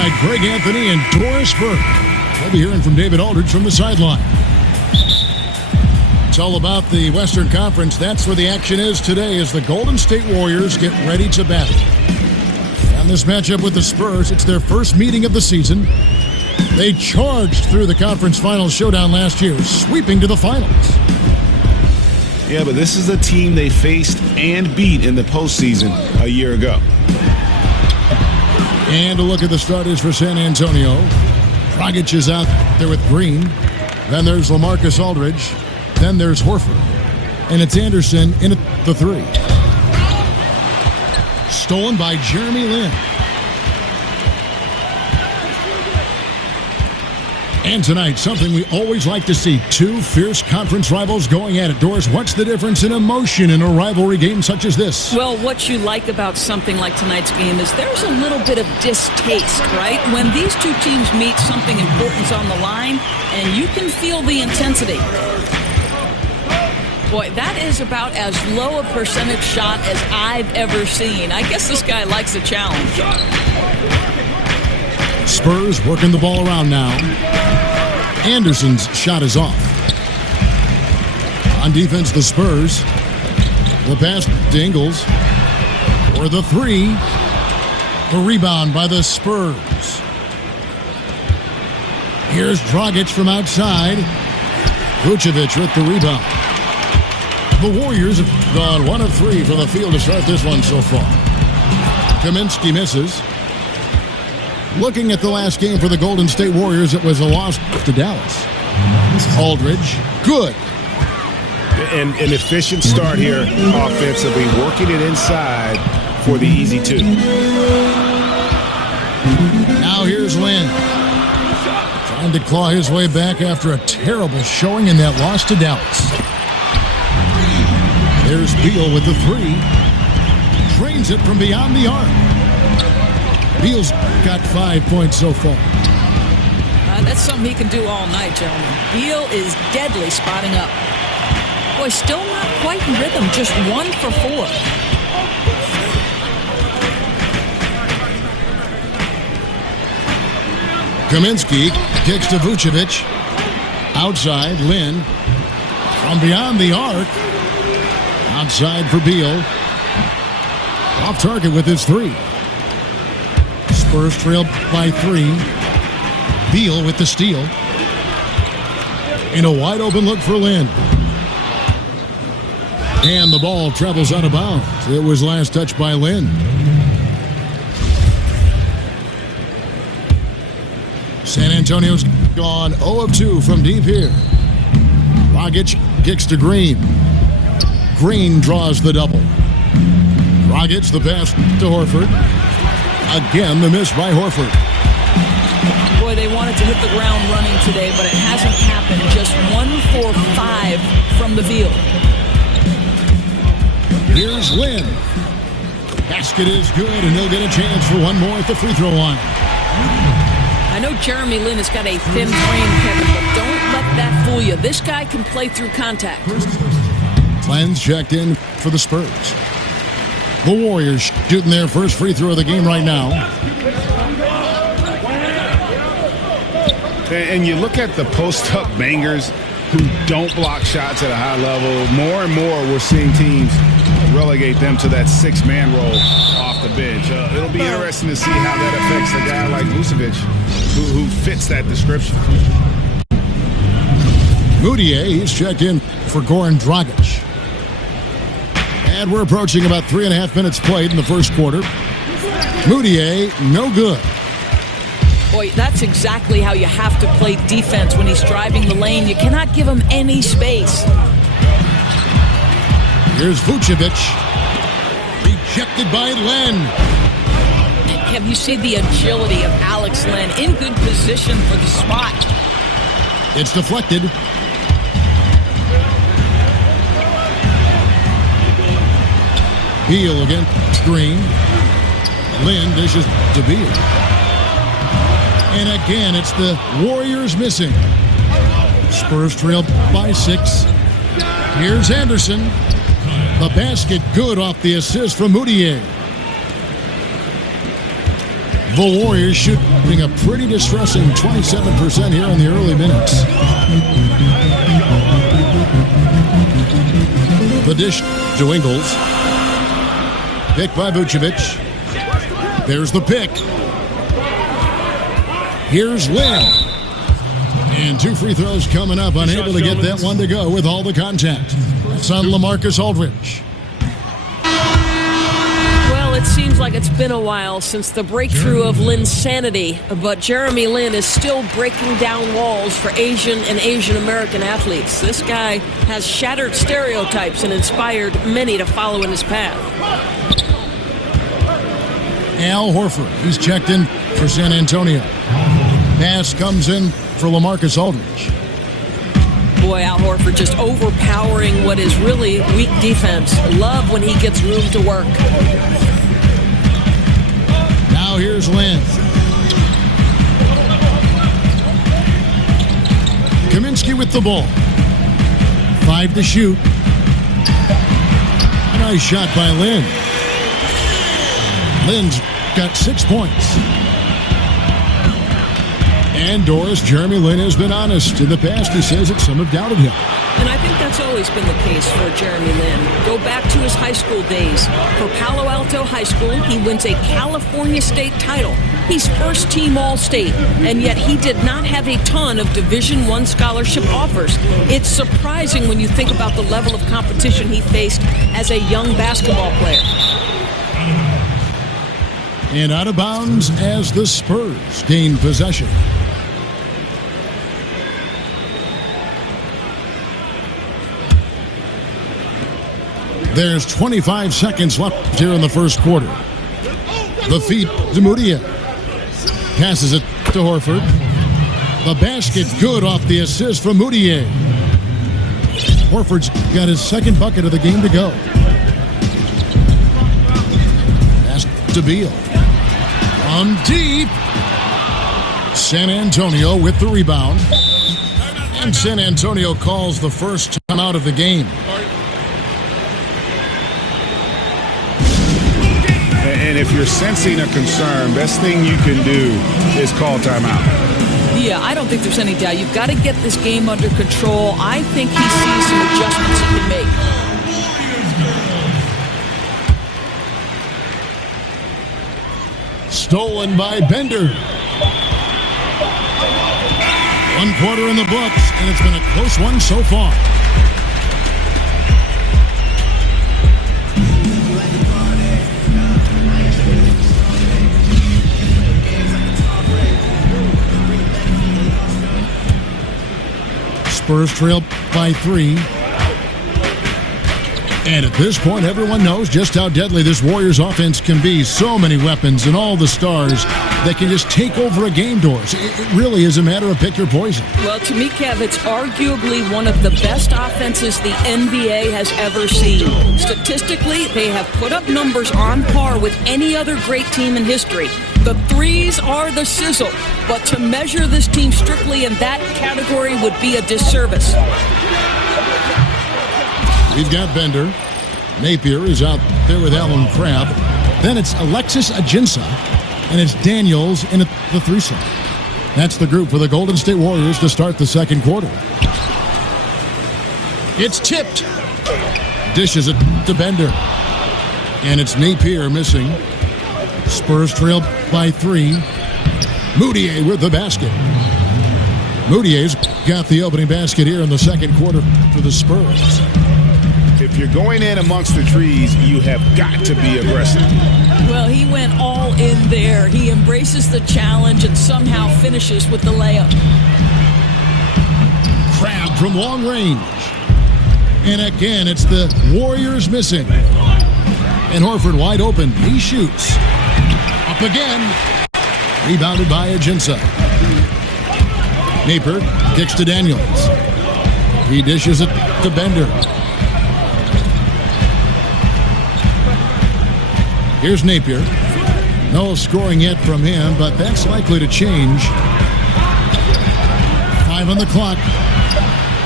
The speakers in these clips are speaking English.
alongside Greg Anthony and Doris Burke. We'll be hearing from David Aldridge from the sideline. It's all about the Western Conference. That's where the action is today as the Golden State Warriors get ready to battle. And this matchup with the Spurs, it's their first meeting of the season. They charged through the conference finals showdown last year, sweeping to the finals. Yeah, but this is a team they faced and beat in the postseason a year ago. And a look at the starters for San Antonio. Dragic is out there with Green. Then there's LaMarcus Aldridge. Then there's Horford. And it's Anderson in at the 3. Stolen by Jeremy Lin. And tonight, something we always like to see. 2 fierce conference rivals going at it. Doris, what's the difference in emotion in a rivalry game such as this? Well, what you like about something like tonight's game is there's a little bit of distaste, right? When these two teams meet, something important's on the line, and you can feel the intensity. Boy, that is about as low a percentage shot as I've ever seen. I guess this guy likes a challenge. Spurs working the ball around now. Anderson's shot is off. On defense, the Spurs. The pass to Ingles. For the 3. The rebound by the Spurs. Here's Dragic from outside. Vucevic with the rebound. The Warriors have gone 1 of 3 from the field to start this one so far. Kaminsky misses. Looking at the last game for the Golden State Warriors, it was a loss to Dallas. Aldridge, good. And an efficient start here offensively, working it inside for the easy 2. Now here's Lin. Trying to claw his way back after a terrible showing in that loss to Dallas. There's Beal with the 3. Drains it from beyond the arc. Beal's got 5 points so far. That's something he can do all night, gentlemen. Beal is deadly spotting up. Boy, still not quite in rhythm. Just 1 for 4. Kaminsky kicks to Vucevic. Outside, Lin. From beyond the arc. Outside for Beal. Off target with his 3. Spurs trail by 3. Beal with the steal. In a wide open look for Lin. And the ball travels out of bounds. It was last touched by Lin. San Antonio's gone 0 of 2 from deep here. Dragic kicks to Green. Green draws the double. Dragic the pass to Horford. Again, the miss by Horford. Boy, they wanted to hit the ground running today, but it hasn't happened. Just 1 for 5 from the field. Here's Lin. Basket is good, and he'll get a chance for 1 more at the free throw line. I know Jeremy Lin has got a thin frame, Kevin, but don't let that fool you. This guy can play through contact. Len's checked in for the Spurs. The Warriors shooting their first free throw of the game right now. And you look at the post-up bangers who don't block shots at a high level. More and more we're seeing teams relegate them to that 6-man role off the bench. It'll be interesting to see how that affects a guy like Vucevic who fits that description. Moutier, he's checked in for Goran Dragic. And we're approaching about 3.5 minutes played in the first quarter. Moutier, no good. Boy, that's exactly how you have to play defense when he's driving the lane. You cannot give him any space. Here's Vucevic. Rejected by Len. Have you seen the agility of Alex Len in good position for the spot? It's deflected. Beal against Green. Lin dishes to Beal. And again, it's the Warriors missing. Spurs trail by 6. Here's Anderson. The basket good off the assist from Moutier. The Warriors shooting a pretty distressing 27% here in the early minutes. The dish to Ingles. Pick by Vucevic. There's the pick. Here's Lynn. And 2 free throws coming up. Unable to get that one to go with all the contact. It's on LaMarcus Aldridge. Well, it seems like it's been a while since the breakthrough of Lynn's sanity, but Jeremy Lin is still breaking down walls for Asian and Asian American athletes. This guy has shattered stereotypes and inspired many to follow in his path. Al Horford, he's checked in for San Antonio. Pass comes in for LaMarcus Aldridge. Boy, Al Horford just overpowering what is really weak defense. Love when he gets room to work. Now here's Lynn. Kaminsky with the ball. 5 to shoot. Nice shot by Lynn. Lynn's got 6 points. And Doris, Jeremy Lin has been honest. In the past, he says that some have doubted him. And I think that's always been the case for Jeremy Lin. Go back to his high school days. For Palo Alto High School, he wins a California State title. He's first-team All-State, and yet he did not have a ton of Division I scholarship offers. It's surprising when you think about the level of competition he faced as a young basketball player. And out of bounds as the Spurs gain possession. There's 25 seconds left here in the first quarter. The feed to Moutier. Passes it to Horford. The basket good off the assist from Moutier. Horford's got his second bucket of the game to go. Pass to Beal. On deep. San Antonio with the rebound. And San Antonio calls the first timeout of the game. And if you're sensing a concern, best thing you can do is call timeout. Yeah, I don't think there's any doubt. You've got to get this game under control. I think he sees some adjustments he can make. Stolen by Bender. 1 quarter in the books, and it's been a close one so far. Spurs trail by 3. And at this point, everyone knows just how deadly this Warriors offense can be. So many weapons and all the stars that can just take over a game, Doors. It really is a matter of pick your poison. Well, to me, Kev, it's arguably one of the best offenses the NBA has ever seen. Statistically, they have put up numbers on par with any other great team in history. The threes are the sizzle, but to measure this team strictly in that category would be a disservice. We've got Bender. Napier is out there with Alan Crabb. Then it's Alexis Ajinça, and it's Daniels in the threesome. That's the group for the Golden State Warriors to start the second quarter. It's tipped. Dishes it to Bender. And it's Napier missing. Spurs trail by 3. Moutier with the basket. Moutier's got the opening basket here in the second quarter for the Spurs. If you're going in amongst the trees, you have got to be aggressive. Well, he went all in there. He embraces the challenge and somehow finishes with the layup. Crabb from long range. And again, it's the Warriors missing. And Horford wide open. He shoots. Up again. Rebounded by Ajinça. Napier kicks to Daniels. He dishes it to Bender. Here's Napier. No scoring yet from him, but that's likely to change. 5 on the clock.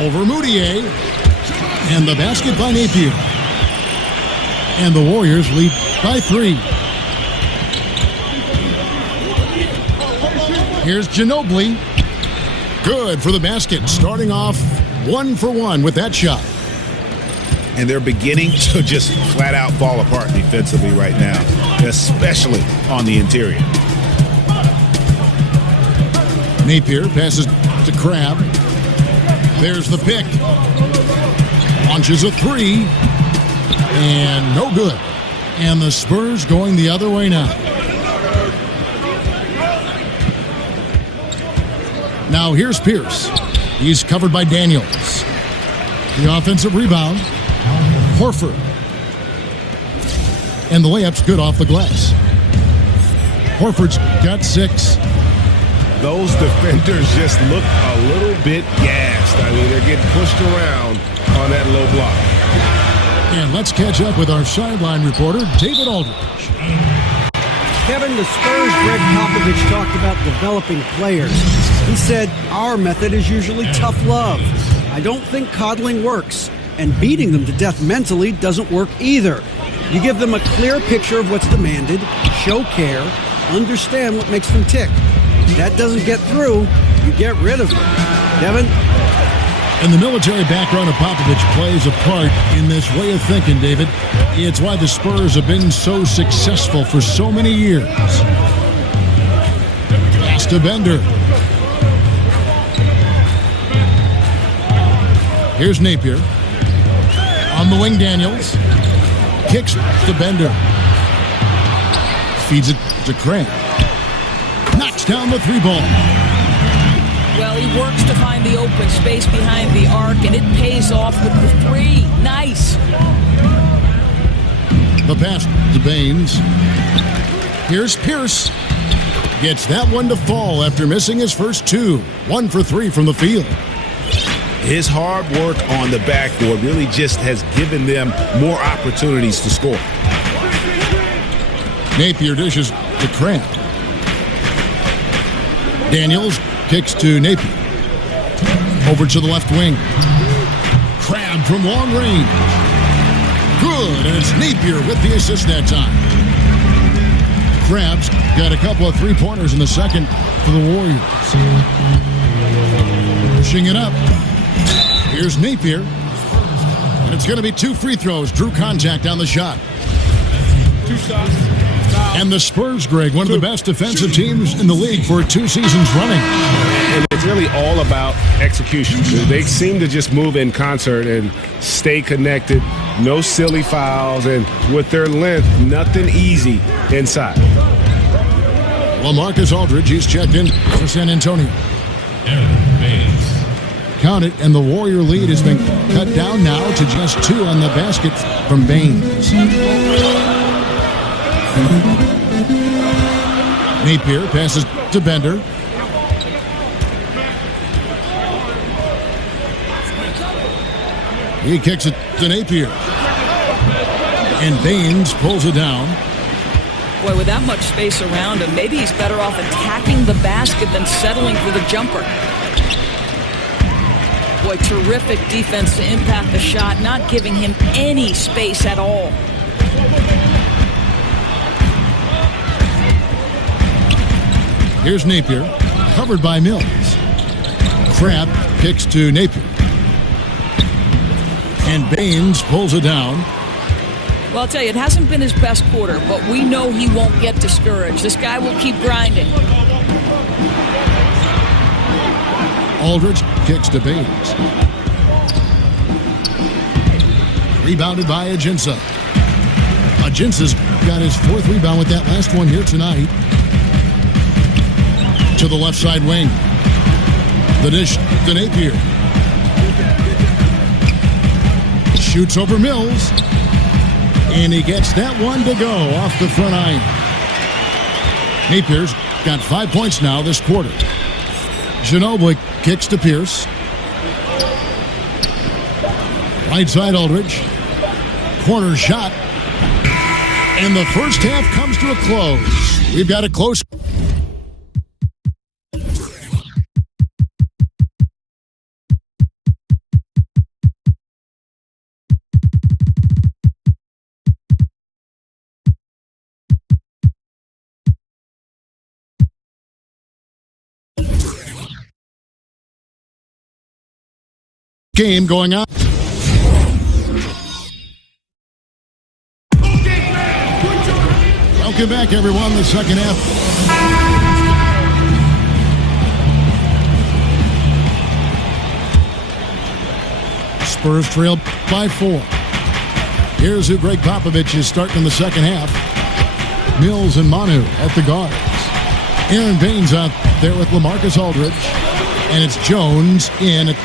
Over Moutier. And the basket by Napier. And the Warriors lead by 3. Here's Ginobili. Good for the basket. Starting off 1 for 1 with that shot. And they're beginning to just flat out fall apart defensively right now, especially on the interior. Napier passes to Crabbe. There's the pick. Launches a three. And no good. And the Spurs going the other way now. Now here's Pierce. He's covered by Daniels. The offensive rebound. Horford. And the layup's good off the glass. Horford's got 6. Those defenders just look a little bit gassed. I mean, they're getting pushed around on that low block. And let's catch up with our sideline reporter, David Aldridge. Kevin, the Spurs' Greg Popovich talked about developing players. He said, our method is usually tough love. I don't think coddling works, and beating them to death mentally doesn't work either. You give them a clear picture of what's demanded, show care, understand what makes them tick. If that doesn't get through, you get rid of them. Kevin? And the military background of Popovich plays a part in this way of thinking, David. It's why the Spurs have been so successful for so many years. Pass to Bender. Here's Napier. On the wing, Daniels. Kicks to Bender. Feeds it to Crabbe. Knocks down the 3-ball. Well, he works to find the open space behind the arc, and it pays off with the 3. Nice. The pass to Baines. Here's Pierce. Gets that one to fall after missing his first 2. 1 for 3 from the field. His hard work on the backboard really just has given them more opportunities to score. Napier dishes to Crabbe. Daniels kicks to Napier. Over to the left wing. Crabbe from long range. Good, and it's Napier with the assist that time. Crabbe's got a couple of three-pointers in the second for the Warriors. Pushing it up. Here's Napier. And it's going to be 2 free throws. Drew contact on the shot. 2 shots. And the Spurs, Greg, one of the best defensive teams in the league for 2 seasons running. And it's really all about execution. They seem to just move in concert and stay connected. No silly fouls. And with their length, nothing easy inside. Well, Marcus Aldridge, he's checked in for San Antonio. Count it, and the Warrior lead has been cut down now to just 2 on the basket from Baines. Napier passes to Bender. He kicks it to Napier. And Baines pulls it down. Boy, with that much space around him, maybe he's better off attacking the basket than settling for the jumper. Boy, terrific defense to impact the shot, not giving him any space at all. Here's Napier, covered by Mills. Crabbe kicks to Napier. And Baines pulls it down. Well, I'll tell you, it hasn't been his best quarter, but we know he won't get discouraged. This guy will keep grinding. Aldridge kicks to Baines. Rebounded by Ajinça. Ajinça's got his 4th rebound with that last one here tonight. To the left side wing. The dish to Napier. Shoots over Mills. And he gets that one to go off the front iron. Napier's got 5 points now this quarter. Ginobili kicks to Pierce. Right side Aldridge. Corner shot. And the first half comes to a close. We've got a close game going on. Welcome back, everyone. The second half. Spurs trail by 4. Here's who Greg Popovich is starting in the second half. Mills and Manu at the guards. Aaron Baines out there with LaMarcus Aldridge. And it's Jones in at